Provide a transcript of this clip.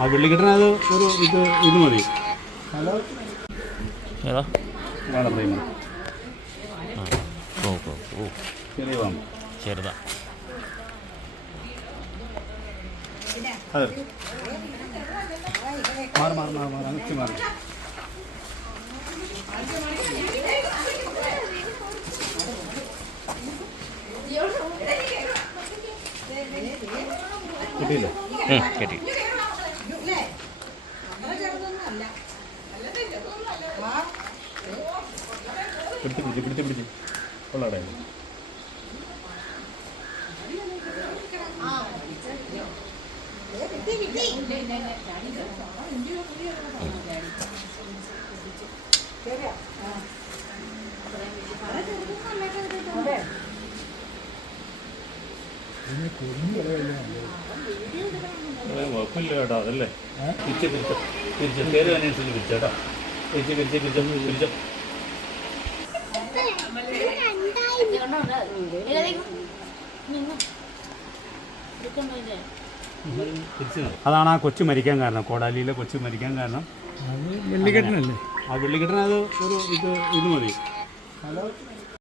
ആ വെള്ളിക്കെട്ടിനത് ഒരു ഇത് മതി. ഹലോ ഏതാ വേണം പ്രേമ ചെറിയ വേണം ചെറുതാ. അതെ മാറി മാറി മാറി മാറി അങ്ങ് മാറി. കിട്ടിയില്ല കിട്ടി. പിടിച്ച് കൊള്ളാടെ. കുഴപ്പമില്ല കേട്ടോ. അതല്ലേ തിരിച്ച് പേര് അനുസരിച്ച് പിരിച്ചേട്ടോ. പിരിച്ചോ. അതാണ് ആ കൊച്ചു മരിക്കാൻ കാരണം. കോടാലിയിലെ കൊച്ചു മരിക്കാൻ കാരണം വെള്ളിക്കെട്ടിനല്ലേ? ആ വെള്ളിക്കെട്ടിനത് ഒരു ഇത് മതി. ഹലോ